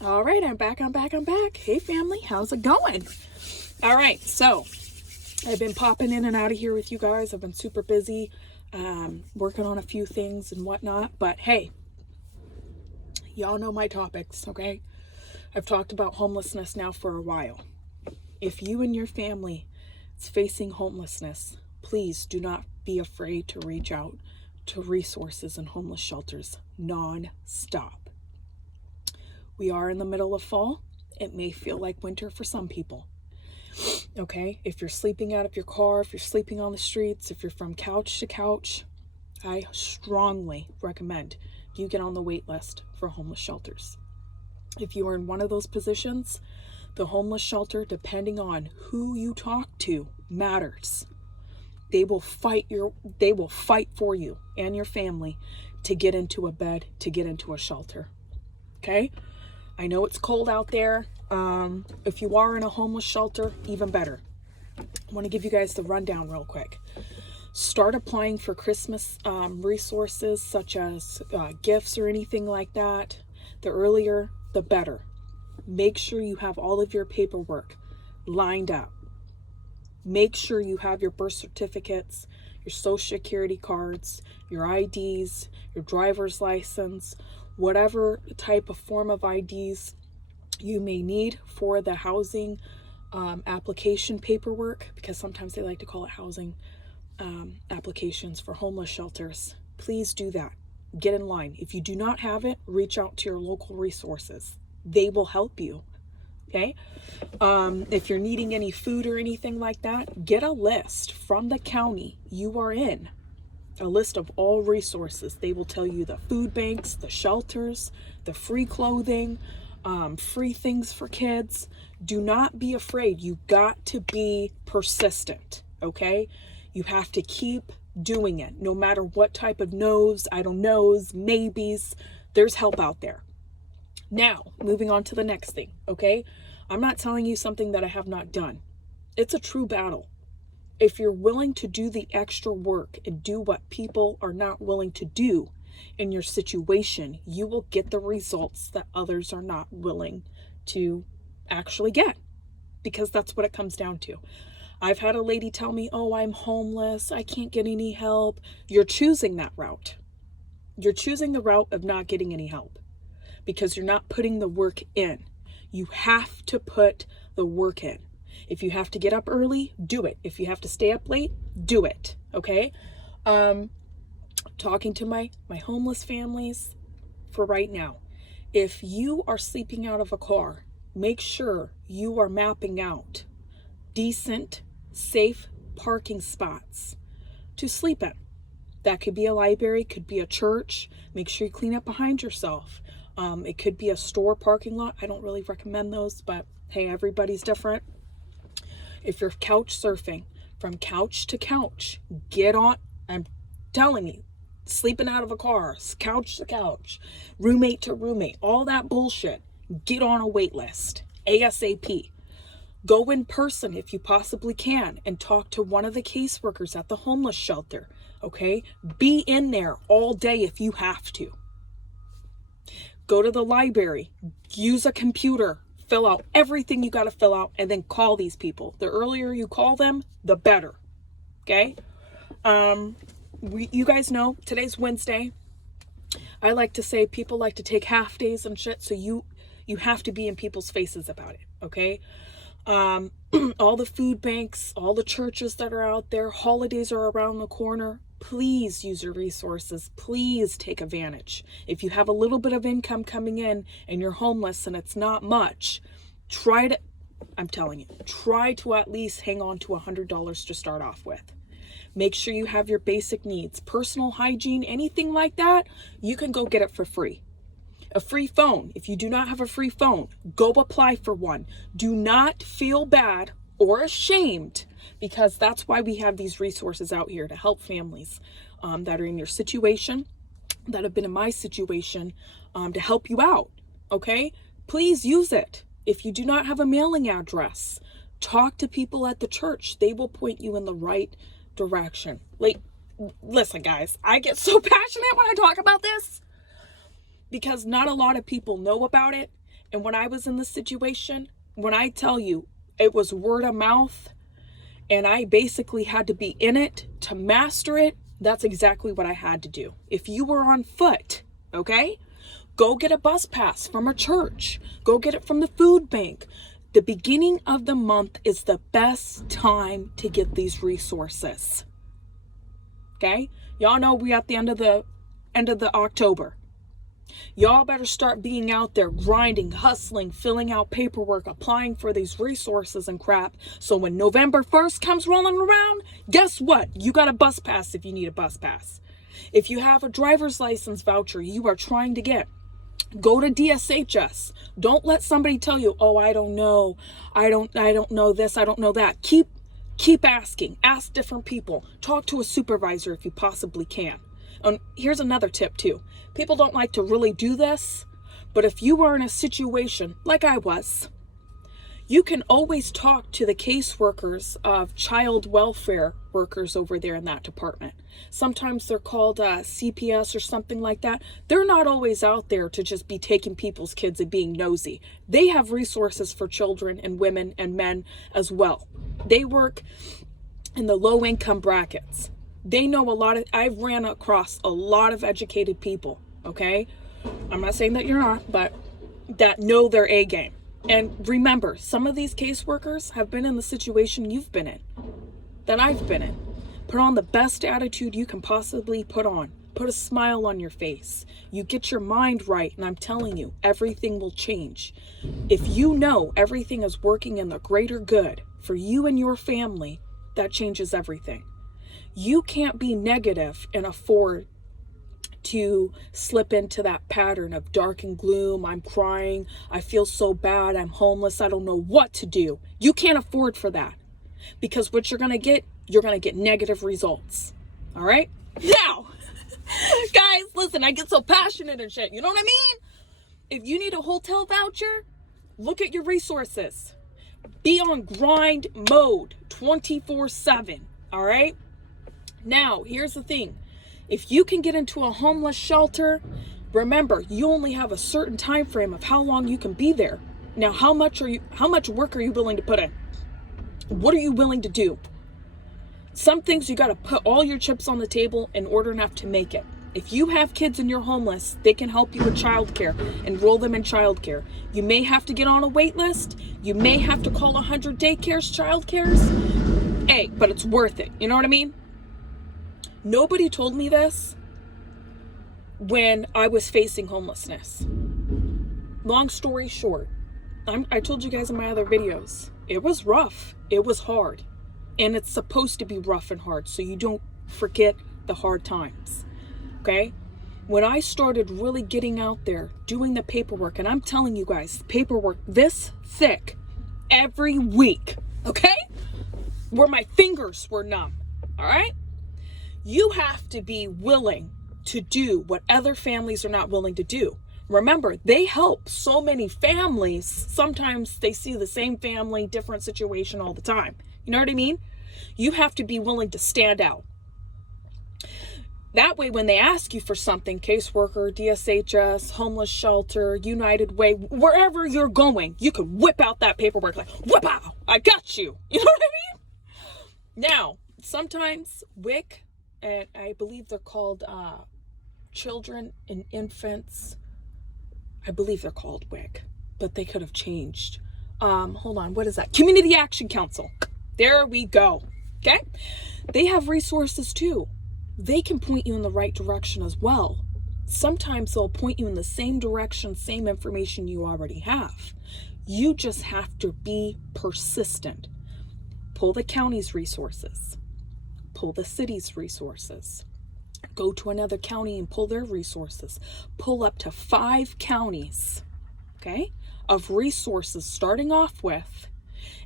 All right, I'm back. Hey, family, how's it going? All right, so I've been popping in and out of here with you guys. I've been super busy working on a few things and whatnot. But hey, y'all know my topics, okay? I've talked about homelessness now for a while. If you and your family is facing homelessness, please do not be afraid to reach out to resources and homeless shelters non-stop. We are in the middle of fall. It may feel like winter for some people. Okay, if you're sleeping out of your car, if you're sleeping on the streets, if you're from couch to couch, I strongly recommend you get on the wait list for homeless shelters. If you are in one of those positions, the homeless shelter, depending on who you talk to, matters. They will fight for you and your family to get into a bed, to get into a shelter. Okay? I know it's cold out there. If you are in a homeless shelter, even better. I want to give you guys the rundown real quick. Start applying for Christmas resources such as gifts or anything like that. The earlier, the better. Make sure you have all of your paperwork lined up. Make sure you have your birth certificates, your social security cards, your IDs, your driver's license, whatever type of form of IDs you may need for the housing application paperwork, because sometimes they like to call it housing applications for homeless shelters. Please do that. Get in line. If you do not have it, reach out to your local resources. They will help you. Okay? If you're needing any food or anything like that, get a list from the county you are in. A list of all resources. They will tell you the food banks, the shelters, the free clothing, free things for kids. Do not be afraid. You got to be persistent, okay? You have to keep doing it, no matter what type of no's, I don't knows, maybes. There's help out there. Now, moving on to the next thing, okay? I'm not telling you something that I have not done. It's a true battle. If you're willing to do the extra work and do what people are not willing to do in your situation, you will get the results that others are not willing to actually get, because that's what it comes down to. I've had a lady tell me, oh, I'm homeless, I can't get any help. You're choosing that route. You're choosing the route of not getting any help because you're not putting the work in. You have to put the work in. If you have to get up early, do it. If you have to stay up late, do it. Okay? Talking to my homeless families for right now. If you are sleeping out of a car, make sure you are mapping out decent, safe parking spots to sleep in. That could be a library, could be a church. Make sure you clean up behind yourself. It could be a store parking lot. I don't really recommend those, but hey, everybody's different. If you're couch surfing, from couch to couch, get on. I'm telling you, sleeping out of a car, couch to couch, roommate to roommate, all that bullshit. Get on a wait list ASAP. Go in person if you possibly can and talk to one of the caseworkers at the homeless shelter. Okay? Be in there all day if you have to. Go to the library, use a computer, fill out everything you got to fill out, and then call these people. The earlier you call them, the better. Okay? You guys know today's Wednesday. I like to say people like to take half days and shit, so you have to be in people's faces about it. Okay? All the food banks, all the churches that are out there, holidays are around the corner. Please use your resources. Please take advantage. If you have a little bit of income coming in and you're homeless and it's not much, I'm telling you, try to at least hang on to $100 to start off with. Make sure you have your basic needs, personal hygiene, anything like that, you can go get it for free. A free phone. If you do not have a free phone, go apply for one. Do not feel bad or ashamed, because that's why we have these resources out here to help families that are in your situation, that have been in my situation, to help you out. Okay? Please use it. If you do not have a mailing address, talk to people at the church. They will point you in the right direction. Like, listen, guys, I get so passionate when I talk about this, because not a lot of people know about it. And when I was in this situation, when I tell you it was word of mouth and I basically had to be in it to master it, that's exactly what I had to do. If you were on foot, okay, go get a bus pass from a church. Go get it from the food bank. The beginning of the month is the best time to get these resources. Okay? Y'all know we at the end of the October. Y'all better start being out there grinding, hustling, filling out paperwork, applying for these resources and crap. So when November 1st comes rolling around, guess what? You got a bus pass if you need a bus pass. If you have a driver's license voucher you are trying to get, go to DSHS. Don't let somebody tell you, oh, I don't know. I don't know this. I don't know that. Keep asking. Ask different people. Talk to a supervisor if you possibly can. And here's another tip too. People don't like to really do this, but if you are in a situation like I was, you can always talk to the caseworkers of child welfare workers over there in that department. Sometimes they're called CPS or something like that. They're not always out there to just be taking people's kids and being nosy. They have resources for children and women and men as well. They work in the low income brackets. They know I've ran across a lot of educated people, okay? I'm not saying that you're not, but that know their A game. And remember, some of these caseworkers have been in the situation you've been in, that I've been in. Put on the best attitude you can possibly put on. Put a smile on your face. You get your mind right, and I'm telling you, everything will change. If you know everything is working in the greater good for you and your family, that changes everything. You can't be negative and afford to slip into that pattern of dark and gloom. I'm crying. I feel so bad. I'm homeless. I don't know what to do. You can't afford for that, because what you're going to get negative results. All right? Now, guys, listen, I get so passionate and shit. You know what I mean? If you need a hotel voucher, look at your resources. Be on grind mode 24/7. All right? Now, here's the thing. If you can get into a homeless shelter, remember, you only have a certain time frame of how long you can be there. Now, how much work are you willing to put in? What are you willing to do? Some things you got to put all your chips on the table in order enough to make it. If you have kids and you're homeless, they can help you with childcare. Enroll them in childcare. You may have to get on a wait list. You may have to call 100 daycares, childcares. Hey, but it's worth it. You know what I mean? Nobody told me this when I was facing homelessness. Long story short, I told you guys in my other videos, it was rough. It was hard. And it's supposed to be rough and hard so you don't forget the hard times. Okay? When I started really getting out there, doing the paperwork, and I'm telling you guys, paperwork this thick every week, okay? Where my fingers were numb, all right? You have to be willing to do what other families are not willing to do. Remember, they help so many families. Sometimes they see the same family, different situation all the time. You know what I mean? You have to be willing to stand out. That way, when they ask you for something, caseworker, DSHS, homeless shelter, United Way, wherever you're going, you can whip out that paperwork like, whip out, I got you. You know what I mean? Now, sometimes WIC, and I believe they're called children and infants. I believe they're called WIC, but they could have changed. Hold on, what is that? Community Action Council. There we go. Okay? They have resources too. They can point you in the right direction as well. Sometimes they'll point you in the same direction, same information you already have. You just have to be persistent. Pull the county's resources. Pull the city's resources. Go to another county and pull their resources. Pull up to 5 counties, okay, of resources starting off with,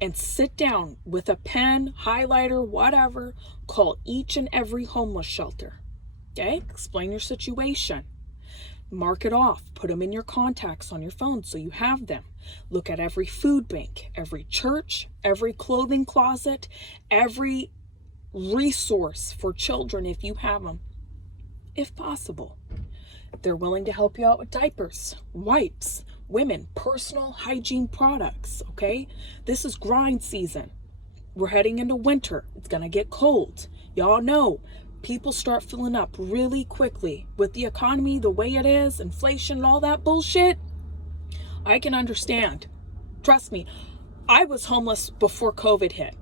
and sit down with a pen, highlighter, whatever, call each and every homeless shelter, okay? Explain your situation. Mark it off. Put them in your contacts on your phone so you have them. Look at every food bank, every church, every clothing closet, every resource for children if you have them, if possible. They're willing to help you out with diapers, wipes, women, personal hygiene products, okay? This is grind season. We're heading into winter. It's gonna get cold. Y'all know people start filling up really quickly with the economy the way it is, inflation and all that bullshit. I can understand. Trust me, I was homeless before COVID hit,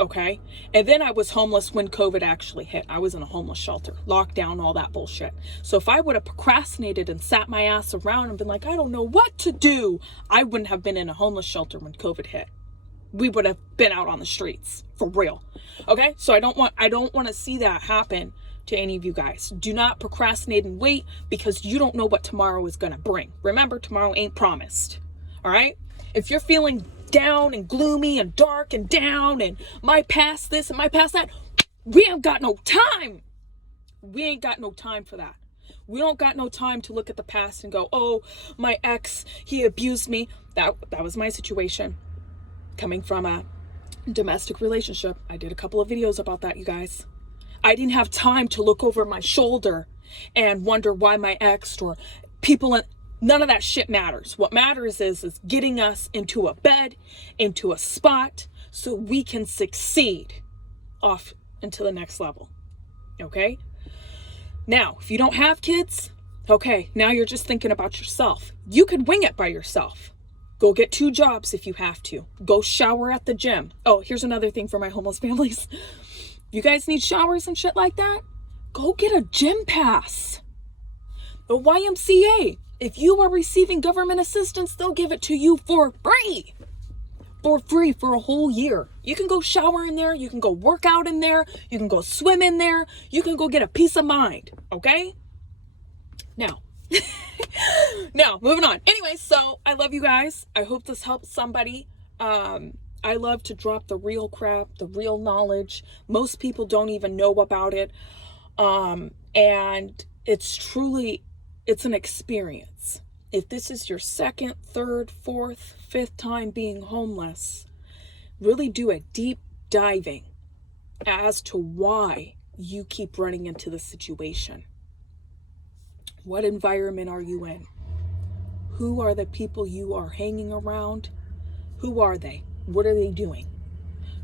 okay? And then I was homeless when COVID actually hit. I was in a homeless shelter, lockdown, all that bullshit. So if I would have procrastinated and sat my ass around and been like, I don't know what to do, I wouldn't have been in a homeless shelter when COVID hit. We would have been out on the streets for real. Okay? So I don't want to see that happen to any of you guys. Do not procrastinate and wait, because you don't know what tomorrow is going to bring. Remember, tomorrow ain't promised. All right? If you're feeling down and gloomy and dark and down and my past this and my past that, we ain't got no time. We ain't got no time for that. We don't got no time to look at the past and go, oh, my ex, he abused me. That was my situation. Coming from a domestic relationship. I did a couple of videos about that, you guys. I didn't have time to look over my shoulder and wonder why my ex or people, none of that shit matters. What matters is getting us into a bed, into a spot, so we can succeed off into the next level. Okay? Now, if you don't have kids, okay, now you're just thinking about yourself. You could wing it by yourself. Go get 2 jobs if you have to. Go shower at the gym. Oh, here's another thing for my homeless families. You guys need showers and shit like that? Go get a gym pass. The YMCA. If you are receiving government assistance, they'll give it to you for free. For free for a whole year. You can go shower in there. You can go work out in there. You can go swim in there. You can go get a peace of mind. Okay? Now. Now, moving on. Anyway, so I love you guys. I hope this helps somebody. I love to drop the real crap, the real knowledge. Most people don't even know about it. And it's an experience. If this is your 2nd, 3rd, 4th, 5th time being homeless, really do a deep diving as to why you keep running into the situation. What environment are you in? Who are the people you are hanging around? Who are they? What are they doing?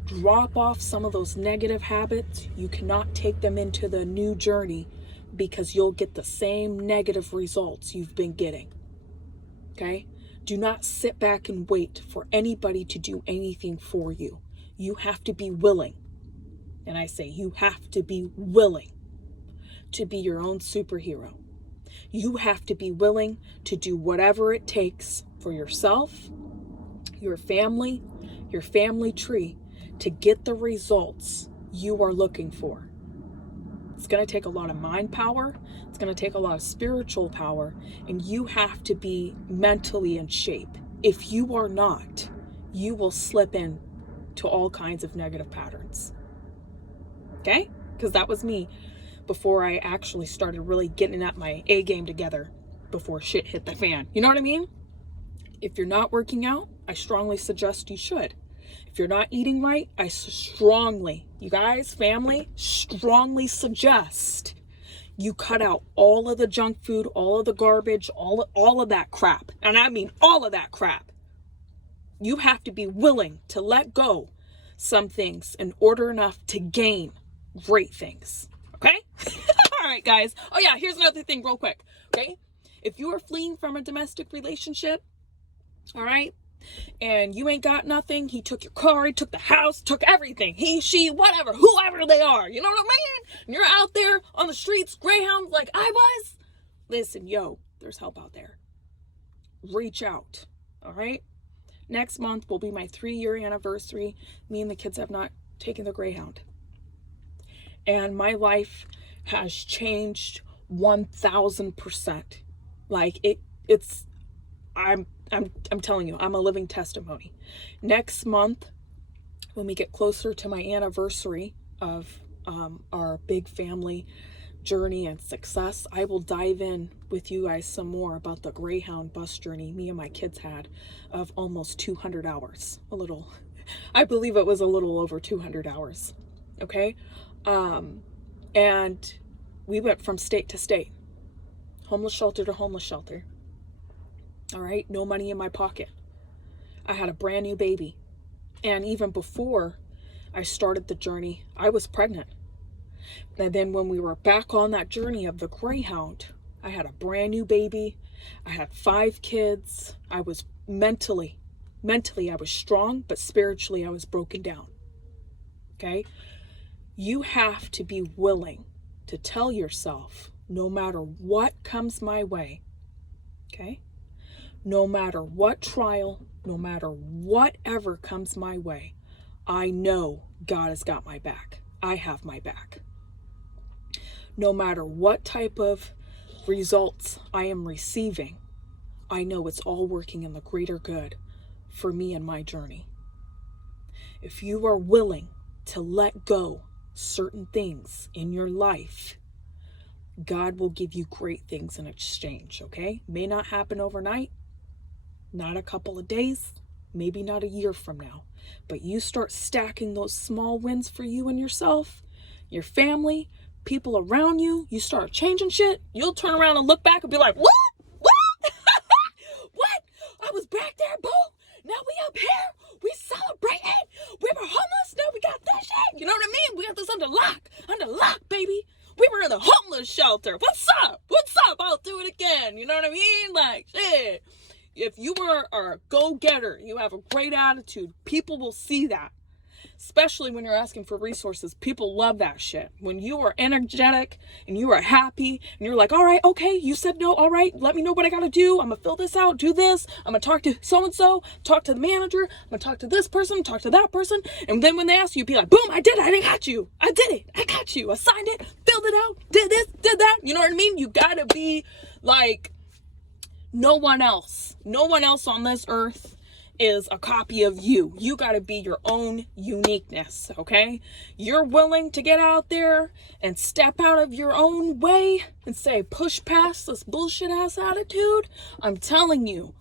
Drop off some of those negative habits. You cannot take them into the new journey, because you'll get the same negative results you've been getting. Okay? Do not sit back and wait for anybody to do anything for you. You have to be willing. And I say you have to be willing to be your own superhero. You have to be willing to do whatever it takes for yourself, your family tree, to get the results you are looking for. It's going to take a lot of mind power. It's going to take a lot of spiritual power. And you have to be mentally in shape. If you are not, you will slip in to all kinds of negative patterns. Okay? Because that was me before I actually started really getting at my A game together, before shit hit the fan. You know what I mean? If you're not working out, I strongly suggest you should. If you're not eating right, I strongly, you guys, family, strongly suggest you cut out all of the junk food, all of the garbage, all of that crap. And I mean all of that crap. You have to be willing to let go some things in order enough to gain great things. Okay? All right, guys. Oh, yeah, here's another thing real quick. Okay? If you are fleeing from a domestic relationship, all right, and you ain't got nothing, he took your car, he took the house, took everything. He, she, whatever, whoever they are. You know what I mean? And you're out there on the streets, Greyhound, like I was. Listen, yo, there's help out there. Reach out. All right? Next month will be my 3-year anniversary. Me and the kids have not taken the Greyhound. And my life has changed 1,000%. Like I'm telling you, I'm a living testimony. Next month, when we get closer to my anniversary of our big family journey and success, I will dive in with you guys some more about the Greyhound bus journey me and my kids had of almost 200 hours. I believe it was a little over 200 hours. Okay? And we went from state to state, homeless shelter to homeless shelter. All right. No money in my pocket. I had a brand new baby. And even before I started the journey, I was pregnant. And then when we were back on that journey of the Greyhound, I had a brand new baby. I had 5 kids. I was mentally, I was strong, but spiritually I was broken down. Okay? You have to be willing to tell yourself, no matter what comes my way, okay? No matter what trial, no matter whatever comes my way, I know God has got my back. I have my back. No matter what type of results I am receiving, I know it's all working in the greater good for me and my journey. If you are willing to let go certain things in your life, God will give you great things in exchange, okay? May not happen overnight, not a couple of days, maybe not a year from now, but you start stacking those small wins for you and yourself, your family, people around you, you start changing shit, you'll turn around and look back and be like, what? What? I was back there, boo. Now we up here. We celebrating. We were homeless. Now we got this shit. You know what I mean? We got this under lock, baby. We were in the homeless shelter. What's up? I'll do it again. You know what I mean? Like, shit. If you are a go-getter, you have a great attitude, people will see that. Especially when you're asking for resources. People love that shit. When you are energetic and you are happy and you're like, all right, okay, you said no, all right, let me know what I gotta do. I'm gonna fill this out, do this. I'm gonna talk to so-and-so, talk to the manager, I'm gonna talk to this person, talk to that person. And then when they ask you, be like, boom, I did it, I got you. I did it, I got you. I signed it, filled it out, did this, did that. You know what I mean? You gotta be like no one else on this earth is a copy of you. You got to be your own uniqueness, okay? You're willing to get out there and step out of your own way and say, push past this bullshit ass attitude. I'm telling you,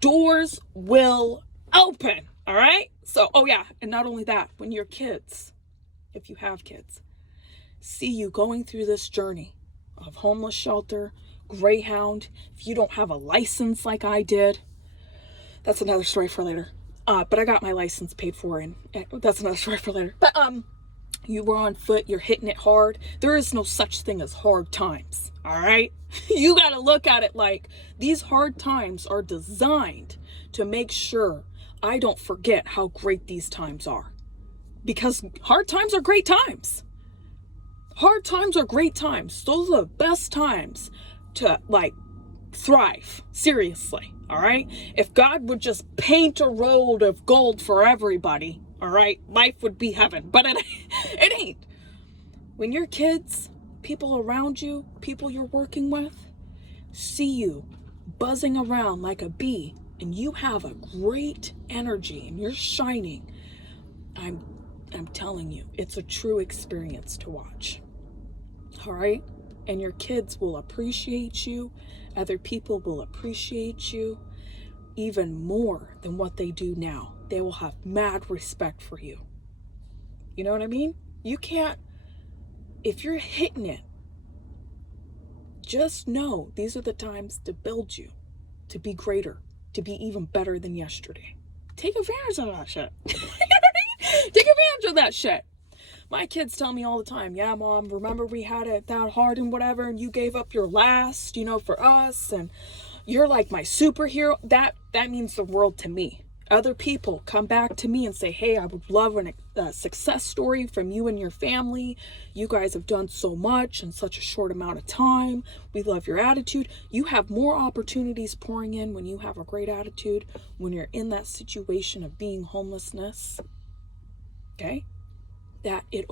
doors will open, all right? So, oh yeah, and not only that, when your kids, if you have kids, see you going through this journey of homeless shelter, Greyhound, if you don't have a license like I did, that's another story for later. But I got my license paid for, and that's another story for later. But you were on foot, you're hitting it hard. There is no such thing as hard times, all right? You got to look at it like these hard times are designed to make sure I don't forget how great these times are. Because hard times are great times. Hard times are great times. Those are the best times to, like, thrive. Seriously. All right. If God would just paint a road of gold for everybody, all right, life would be heaven. But it ain't. When your kids, people around you, people you're working with, see you buzzing around like a bee and you have a great energy and you're shining, I'm telling you, it's a true experience to watch. All right. And your kids will appreciate you. Other people will appreciate you even more than what they do now. They will have mad respect for you. You know what I mean? You can't, if you're hitting it, just know these are the times to build you, to be greater, to be even better than yesterday. Take advantage of that shit. You know what I mean? Take advantage of that shit. My kids tell me all the time, yeah, Mom, remember we had it that hard and whatever, and you gave up your last, you know, for us, and you're like my superhero. That means the world to me. Other people come back to me and say, hey, I would love a success story from you and your family. You guys have done so much in such a short amount of time. We love your attitude. You have more opportunities pouring in when you have a great attitude, when you're in that situation of being homelessness. Okay? That it